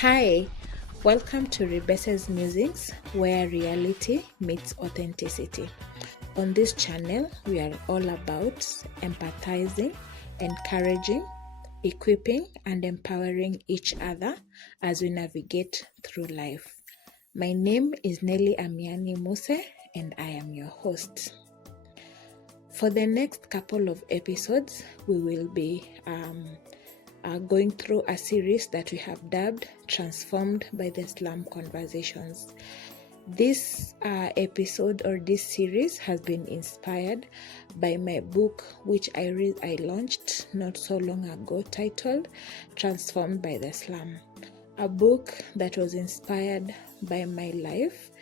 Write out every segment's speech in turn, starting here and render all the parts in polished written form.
Hi, welcome to RIBESE'S Musings, where reality meets authenticity. On this channel, we are all about empathizing, encouraging, equipping, and empowering each other as we navigate through life. My name is Nelly Amiani Muse, and I am your host. For the next couple of episodes, we will be going through a series that we have dubbed Transformed by the Slum Conversations. This episode or this series has been inspired by my book, which I launched not so long ago, titled Transformed by the Slum. A book that was inspired by my life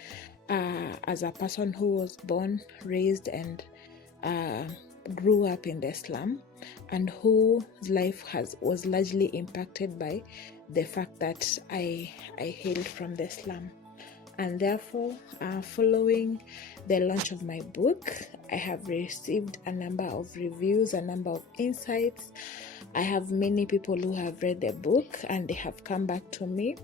as a person who was born, raised, and grew up in the slum, and whose life was largely impacted by the fact that I hailed from the slum. And therefore, following the launch of my book, I have received a number of reviews, a number of insights. I have many people who have read the book and they have come back to me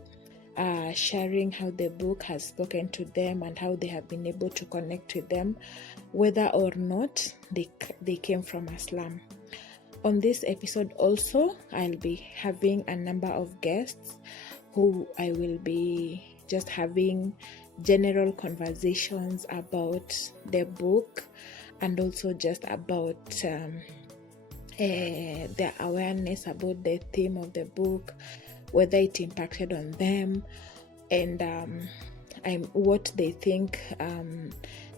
sharing how the book has spoken to them and how they have been able to connect with them, whether or not they came from a slum. On this episode also, I'll be having a number of guests who I will be just having general conversations about the book, and also just about the awareness about the theme of the book, whether it impacted on them, and what they think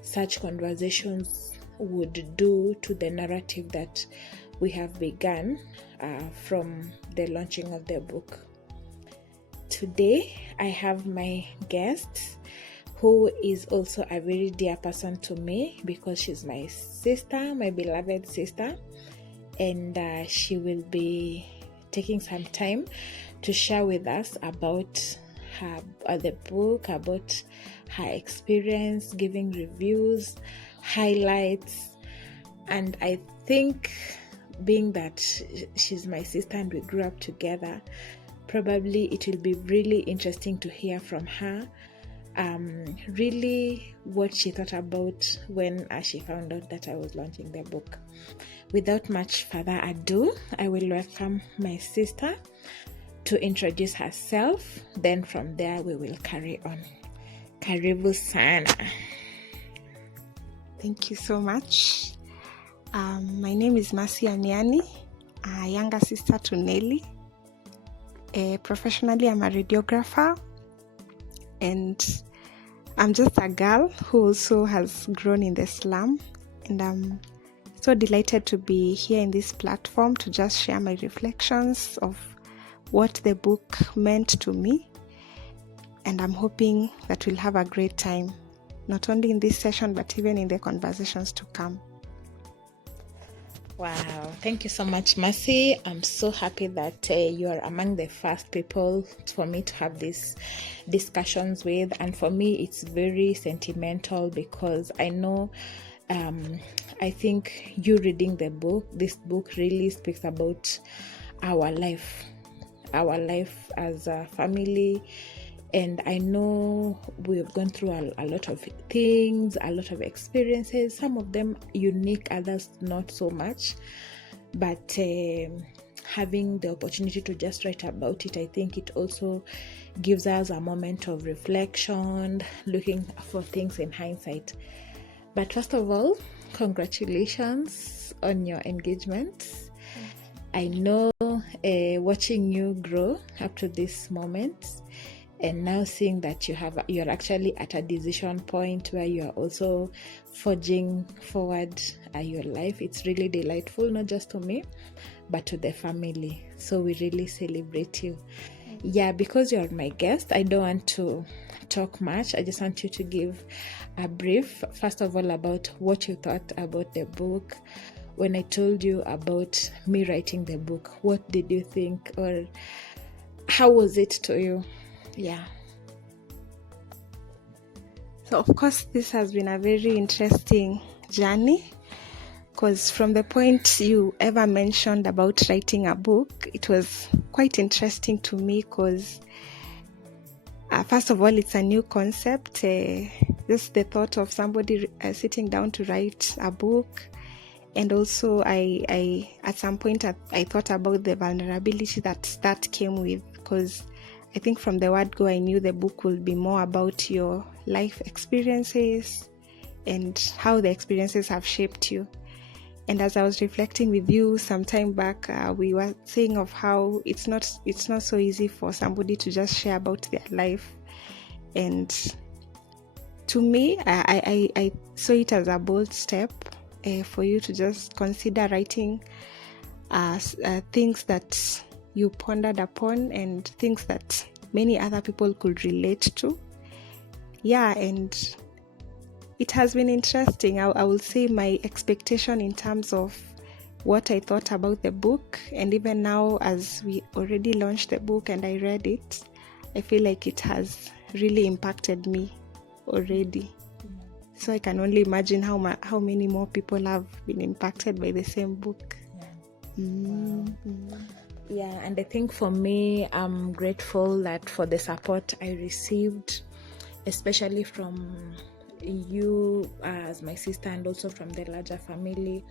such conversations would do to the narrative that we have begun from the launching of the book. Today, I have my guest, who is also a very dear person to me because she's my sister, my beloved sister, and she will be taking some time to share with us about the book, about her experience, giving reviews, highlights. And I think, being that she's my sister and we grew up together, probably it will be really interesting to hear from her really what she thought about when she found out that I was launching the book. Without much further ado, I will welcome my sister to introduce herself. Then from there we will carry on. Karibu sana. Thank you so much. My name is Mercy Amiani, a younger sister to Nelly. Professionally, I'm a radiographer, and I'm just a girl who also has grown in the slum, and I'm so delighted to be here in this platform to just share my reflections of what the book meant to me, and I'm hoping that we'll have a great time, not only in this session but even in the conversations to come. Wow, thank you so much, Mercy. I'm so happy that you are among the first people for me to have these discussions with, and for me it's very sentimental because I know I think you reading this book really speaks about our life as a family. And I know we've gone through a lot of things, a lot of experiences, some of them unique, others not so much. But having the opportunity to just write about it, I think it also gives us a moment of reflection, looking for things in hindsight. But first of all, congratulations on your engagement. I know watching you grow up to this moment, and now seeing that you're actually at a decision point where you are also forging forward your life, it's really delightful, not just to me but to the family. So we really celebrate you. Yeah, because you're my guest, I don't want to talk much. I just want you to give a brief, first of all, about what you thought about the book. When I told you about me writing the book, what did you think, or how was it to you? Yeah. So of course this has been a very interesting journey, because from the point you ever mentioned about writing a book, it was quite interesting to me, because First of all, it's a new concept. Just the thought of somebody sitting down to write a book. And also, I at some point, I thought about the vulnerability that came with, because I think from the word go, I knew the book would be more about your life experiences and how the experiences have shaped you. And as I was reflecting with you some time back, we were saying of how it's not so easy for somebody to just share about their life. And to me, I saw it as a bold step for you to just consider writing things that you pondered upon and things that many other people could relate to. Yeah, and it has been interesting. I will say my expectation in terms of what I thought about the book, and even now as we already launched the book and I read it, I feel like it has really impacted me already. So I can only imagine how many more people have been impacted by the same book. Yeah, and I think for me, I'm grateful that for the support I received, especially from you as my sister and also from the larger family.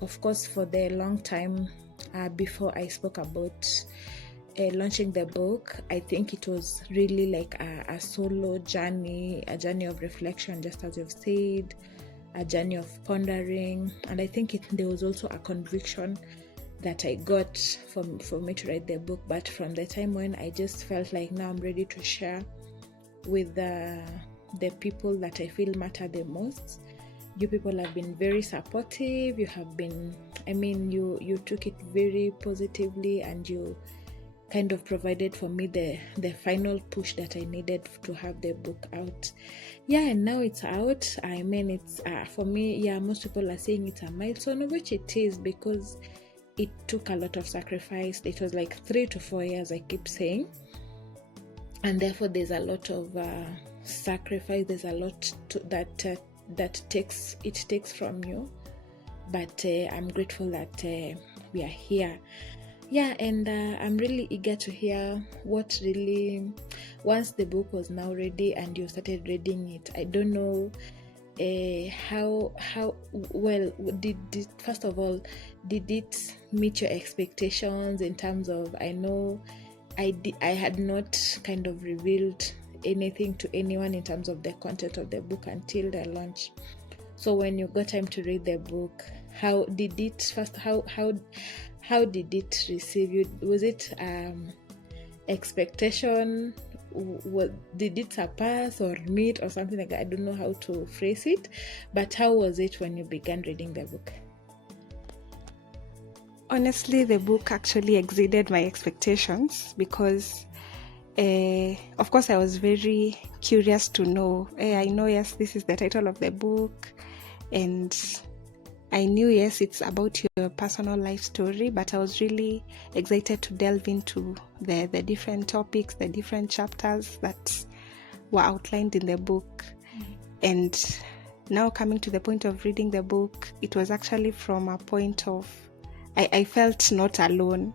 Of course, for the long time before I spoke about launching the book, I think it was really like a solo journey, a journey of reflection, just as you've said, a journey of pondering. And I think there was also a conviction that I got for me to write the book. But from the time when I just felt like now I'm ready to share with the people that I feel matter the most. You people have been very supportive. You have been, you took it very positively, and you kind of provided for me the final push that I needed to have the book out. Yeah, and now it's out. It's for me, most people are saying it's a milestone, which it is, because it took a lot of sacrifice. It was like 3 to 4 years, I keep saying, and therefore there's a lot of sacrifice. There's a lot that takes from you, but I'm grateful that we are here. Yeah, and I'm really eager to hear what really, once the book was now ready and you started reading it, I don't know how well did first of all, did it meet your expectations in terms of, I know I had not kind of revealed anything to anyone in terms of the content of the book until the launch. So when you got time to read the book, how did it receive you? Was it expectation? Did it surpass or meet or something like that? I don't know how to phrase it, but how was it when you began reading the book? Honestly, the book actually exceeded my expectations, because of course I was very curious to know. I know, yes, this is the title of the book, and I knew, yes, it's about your personal life story, but I was really excited to delve into the different topics, the different chapters that were outlined in the book. And now coming to the point of reading the book, it was actually from a point of, I felt not alone,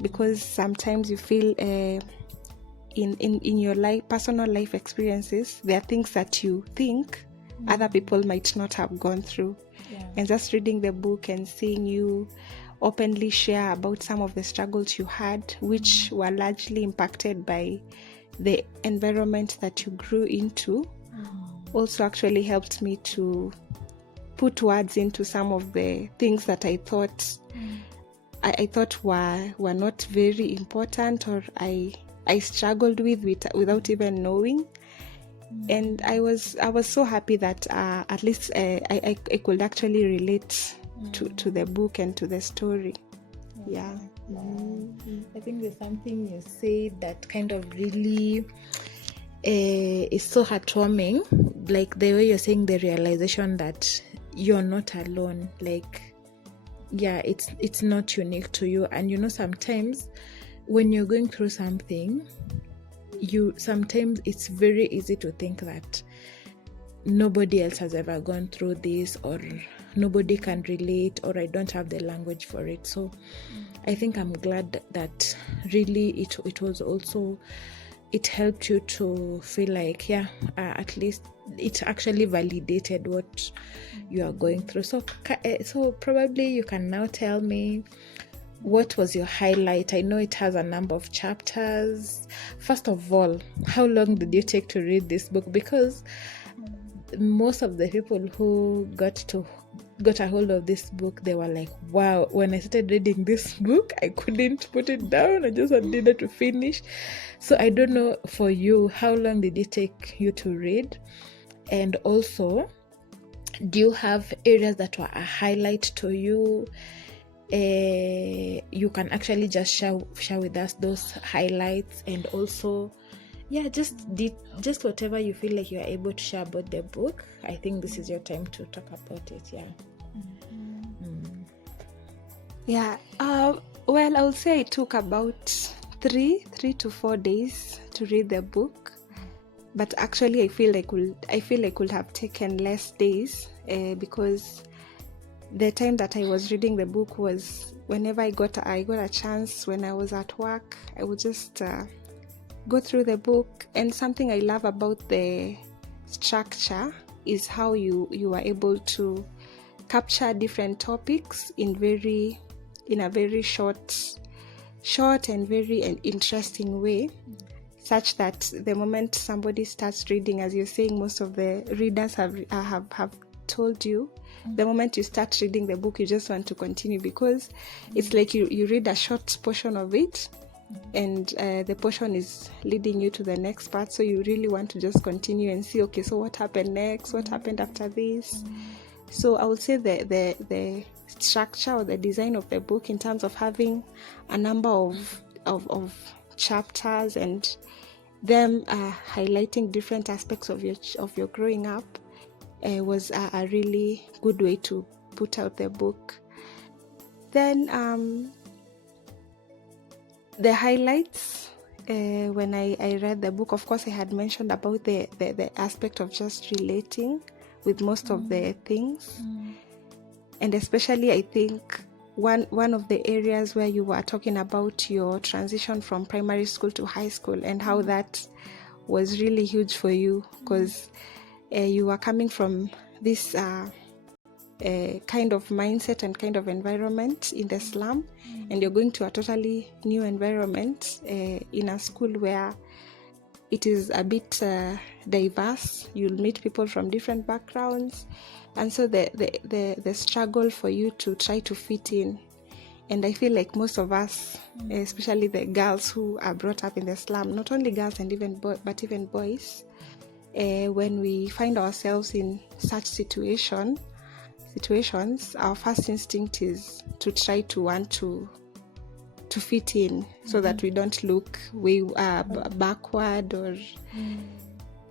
because sometimes you feel in your life, personal life experiences, there are things that you think other people might not have gone through. Yeah. And just reading the book and seeing you openly share about some of the struggles you had, which were largely impacted by the environment that you grew into, also actually helped me to put words into some of the things that I thought I thought were not very important, or I struggled with without even knowing. And I was so happy that at least I could actually relate to the book and to the story. Yeah. I think there's something you say that kind of really is so heartwarming, like the way you're saying, the realization that you're not alone. Like, yeah, it's not unique to you. And sometimes when you're going through something, sometimes it's very easy to think that nobody else has ever gone through this, or nobody can relate, or I don't have the language for it. So I think I'm glad that really it was also it helped you to feel like, at least it actually validated what you are going through. So probably you can now tell me, what was your highlight? I know it has a number of chapters. First of all, how long did you take to read this book? Because most of the people who got a hold of this book, they were like, wow, when I started reading this book, I couldn't put it down. I just needed to finish. So I don't know, for you, how long did it take you to read? And also, do you have areas that were a highlight to you? You can actually just share with us those highlights, and also just whatever you feel like you are able to share about the book. I think this is your time to talk about it. Well, I would say it took about 3 to 4 days to read the book, but actually I feel like would have taken less days, because the time that I was reading the book was whenever I got a chance. When I was at work, I would just go through the book. And something I love about the structure is how you are able to capture different topics in a very short and very interesting way, such that the moment somebody starts reading, as you're saying, most of the readers have told you, the moment you start reading the book, you just want to continue, because it's like you read a short portion of it, and the portion is leading you to the next part, so you really want to just continue and see, okay, so what happened next, what happened after this. So I would say the structure or the design of the book, in terms of having a number of chapters and them highlighting different aspects of your growing up, was a really good way to put out the book. Then the highlights, when I read the book, of course I had mentioned about the aspect of just relating with most of the things, and especially I think one of the areas where you were talking about your transition from primary school to high school, and how that was really huge for you, because you were coming from this kind of mindset and kind of environment in the slum, and you're going to a totally new environment in a school where it is a bit diverse. You'll meet people from different backgrounds, and so the struggle for you to try to fit in. And I feel like most of us, especially the girls who are brought up in the slum, not only girls and but even boys, when we find ourselves in such situations, our first instinct is to try to want to fit in, so that we don't look way backward, or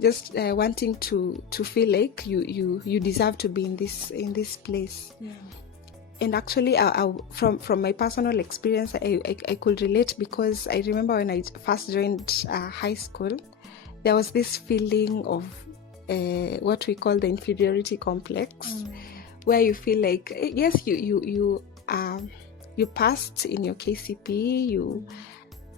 just wanting to feel like you deserve to be in this place. And actually, from my personal experience, I could relate, because I remember when I first joined high school, there was this feeling of what we call the inferiority complex, where you feel like, yes, you passed in your KCPE,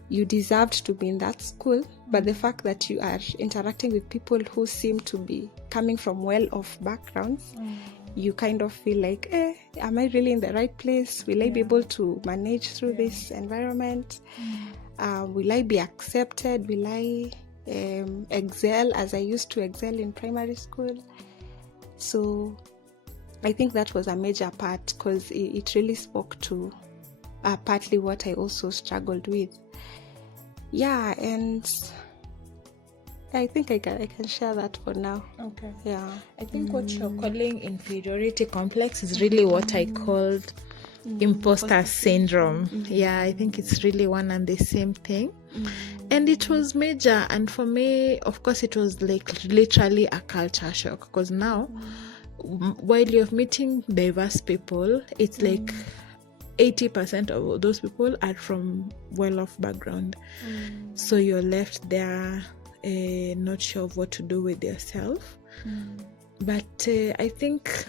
you deserved to be in that school, but the fact that you are interacting with people who seem to be coming from well-off backgrounds, you kind of feel like, am I really in the right place? Will I be able to manage through this environment? Will I be accepted? Will I excel as I used to excel in primary school? So I think that was a major part, because it really spoke to partly what I also struggled with. And I think I can share that for now. Okay. Yeah. I think what you're calling inferiority complex is really what I called imposter syndrome. Yeah, I think it's really one and the same thing. And it was major, and for me, of course, it was like literally a culture shock, because now while you're meeting diverse people, it's like 80% of those people are from well-off background. So you're left there not sure of what to do with yourself. But I think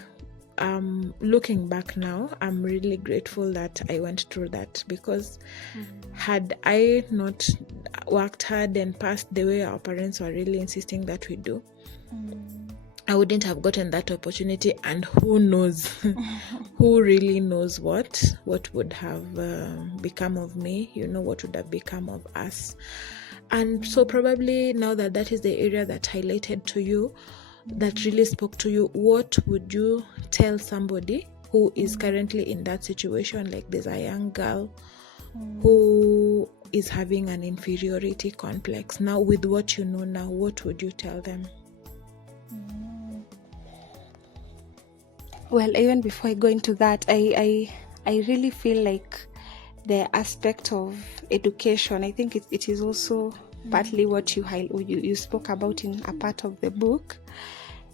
looking back now, I'm really grateful that I went through that, because had I not worked hard and passed the way our parents were really insisting that we do, I wouldn't have gotten that opportunity. And who knows, who really knows what would have become of me, what would have become of us. And so probably now that is the area that highlighted to you, that really spoke to you, what would you tell somebody who is currently in that situation? Like, there's a young girl who is having an inferiority complex. Now, with what you know now, what would you tell them? Well, even before I go into that, I really feel like the aspect of education, I think it is also partly what you spoke about in a part of the book,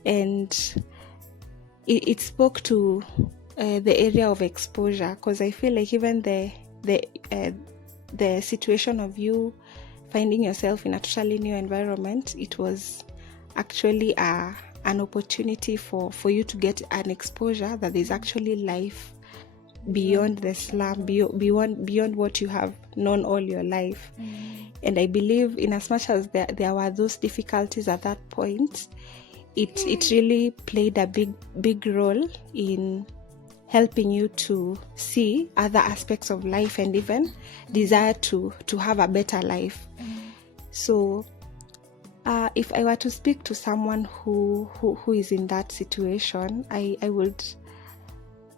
and it spoke to the area of exposure, because I feel like even the situation of you finding yourself in a totally new environment, it was actually an opportunity for you to get an exposure that there's actually life beyond the slum, beyond what you have known all your life. And I believe, in as much as there were those difficulties at that point, it really played a big role in helping you to see other aspects of life and even desire to have a better life. So if I were to speak to someone who is in that situation, I would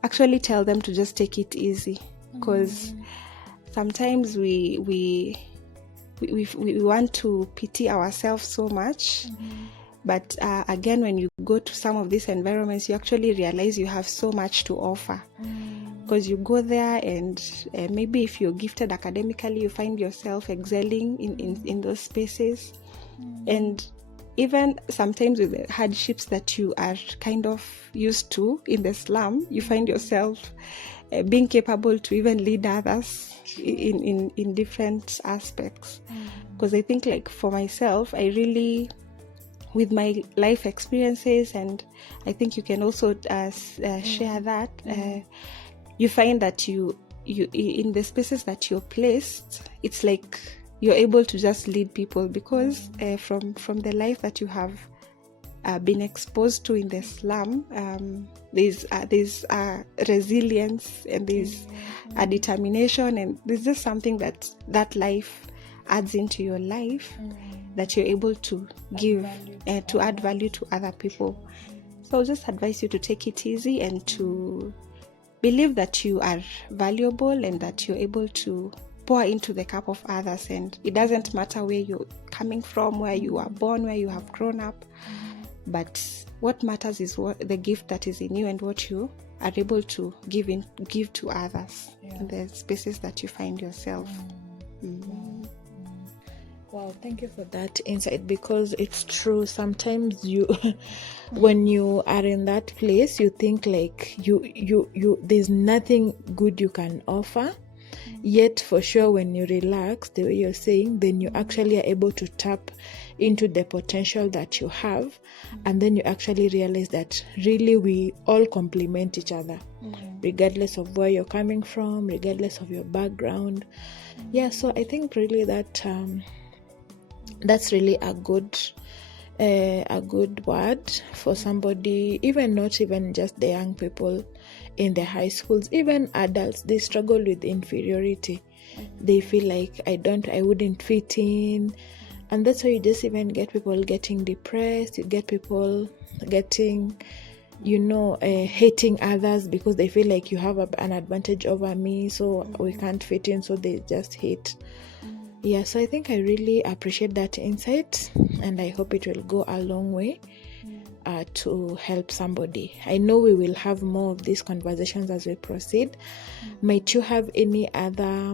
actually tell them to just take it easy, because sometimes we want to pity ourselves so much. But again, when you go to some of these environments, you actually realize you have so much to offer, because you go there and maybe if you're gifted academically, you find yourself excelling in those spaces. And even sometimes with the hardships that you are kind of used to in the slum, you find yourself being capable to even lead others in different aspects. Because I think, like, for myself, I really, with my life experiences, and I think you can also share that, you find that you in the spaces that you're placed, it's like you're able to just lead people, because from the life that you have been exposed to in the slum, there's resilience, and there's a determination, and there's just something that life adds into your life, that you're able to give to add value to other people. So I'll just advise you to take it easy and to believe that you are valuable and that you're able to pour into the cup of others. And it doesn't matter where you're coming from, where you are born, where you have grown up, but what matters is the gift that is in you and what you are able to give to others in the spaces that you find yourself. Wow, thank you for that insight, because it's true. Sometimes you when you are in that place, you think like you there's nothing good you can offer. Yet for sure, when you relax, the way you're saying, then you actually are able to tap into the potential that you have, and then you actually realize that really we all complement each other, regardless of where you're coming from, regardless of your background. So I think really that that's really a good word for somebody, even not even just the young people in the high schools, even adults. They struggle with inferiority. They feel like I wouldn't fit in, and that's why you just even get people getting depressed. You get people getting hating others, because they feel like you have an advantage over me, so we can't fit in, so they just hate. So I think I really appreciate that insight, and I hope it will go a long way to help somebody. I know we will have more of these conversations as we proceed. Might you have any other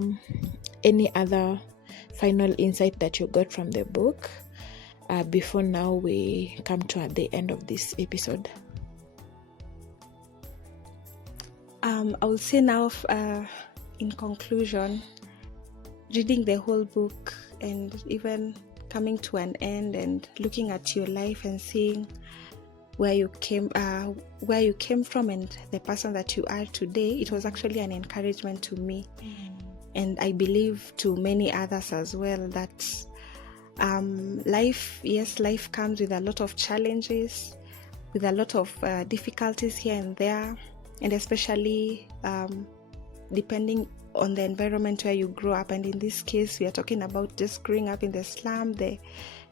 final insight that you got from the book before now we come to at the end of this episode? I will say now, in conclusion, reading the whole book and even coming to an end and looking at your life and seeing where you came from and the person that you are today, it was actually an encouragement to me, and I believe to many others as well, that life comes with a lot of challenges, with a lot of difficulties here and there, and especially depending on the environment where you grow up. And in this case, we are talking about just growing up in the slum, the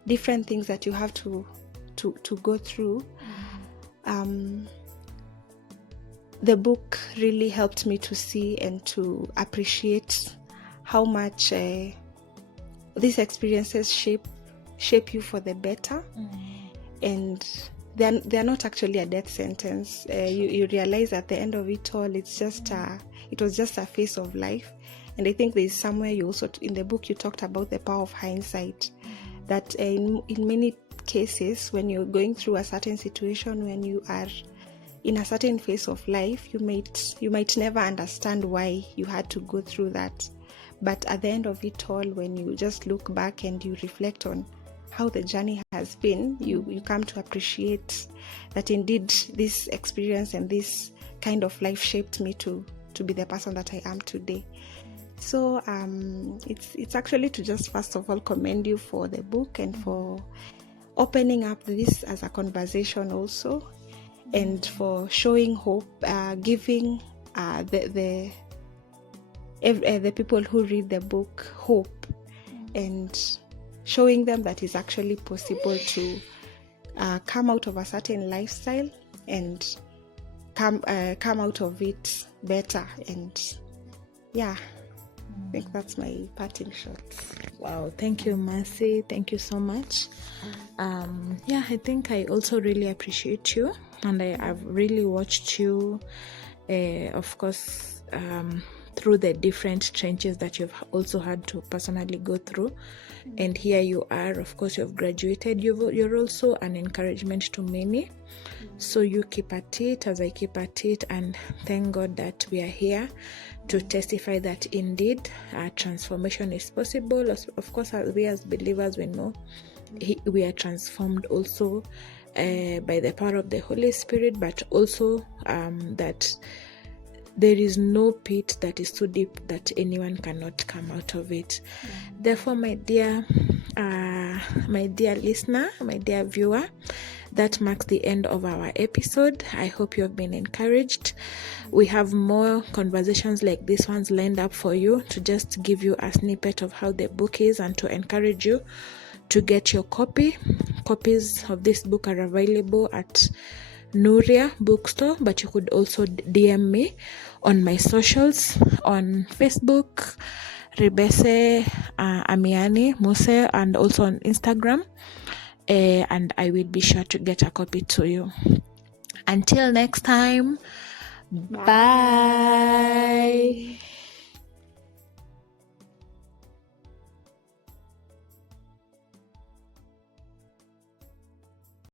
different things that you have to go through. The book really helped me to see and to appreciate how much these experiences shape you for the better. And they're not actually a death sentence. You realize at the end of it all, it was just a phase of life. And I think there's somewhere you also, in the book, you talked about the power of hindsight, that in many cases, when you're going through a certain situation, when you are in a certain phase of life, you might never understand why you had to go through that. But at the end of it all, when you just look back and you reflect on how the journey has been, you come to appreciate that indeed this experience and this kind of life shaped me to be the person that I am today. So it's actually to just first of all commend you for the book and for opening up this as a conversation also, and for showing hope, giving the people who read the book hope, and showing them that it's actually possible to come out of a certain lifestyle and come out of it better. And I think that's my parting shot. Wow, thank you, Mercy. Thank you so much. I think I also really appreciate you, and I've really watched you, of course, through the different trenches that you've also had to personally go through. And here you are, of course, you've graduated. You're also an encouragement to many. So you keep at it as I keep at it, and thank God that we are here to testify that indeed transformation is possible. Of course, we as believers, we know we are transformed also by the power of the Holy Spirit, but also that there is no pit that is too deep that anyone cannot come out of it. Therefore, my dear listener, my dear viewer, that marks the end of our episode. I hope you have been encouraged. We have more conversations like this ones lined up for you, to just give you a snippet of how the book is and to encourage you to get your copy. Copies of this book are available at Nuria bookstore, but you could also DM me on my socials, on Facebook, Ribese Amiani Muse, and also on Instagram, and I will be sure to get a copy to you. Until next time, bye.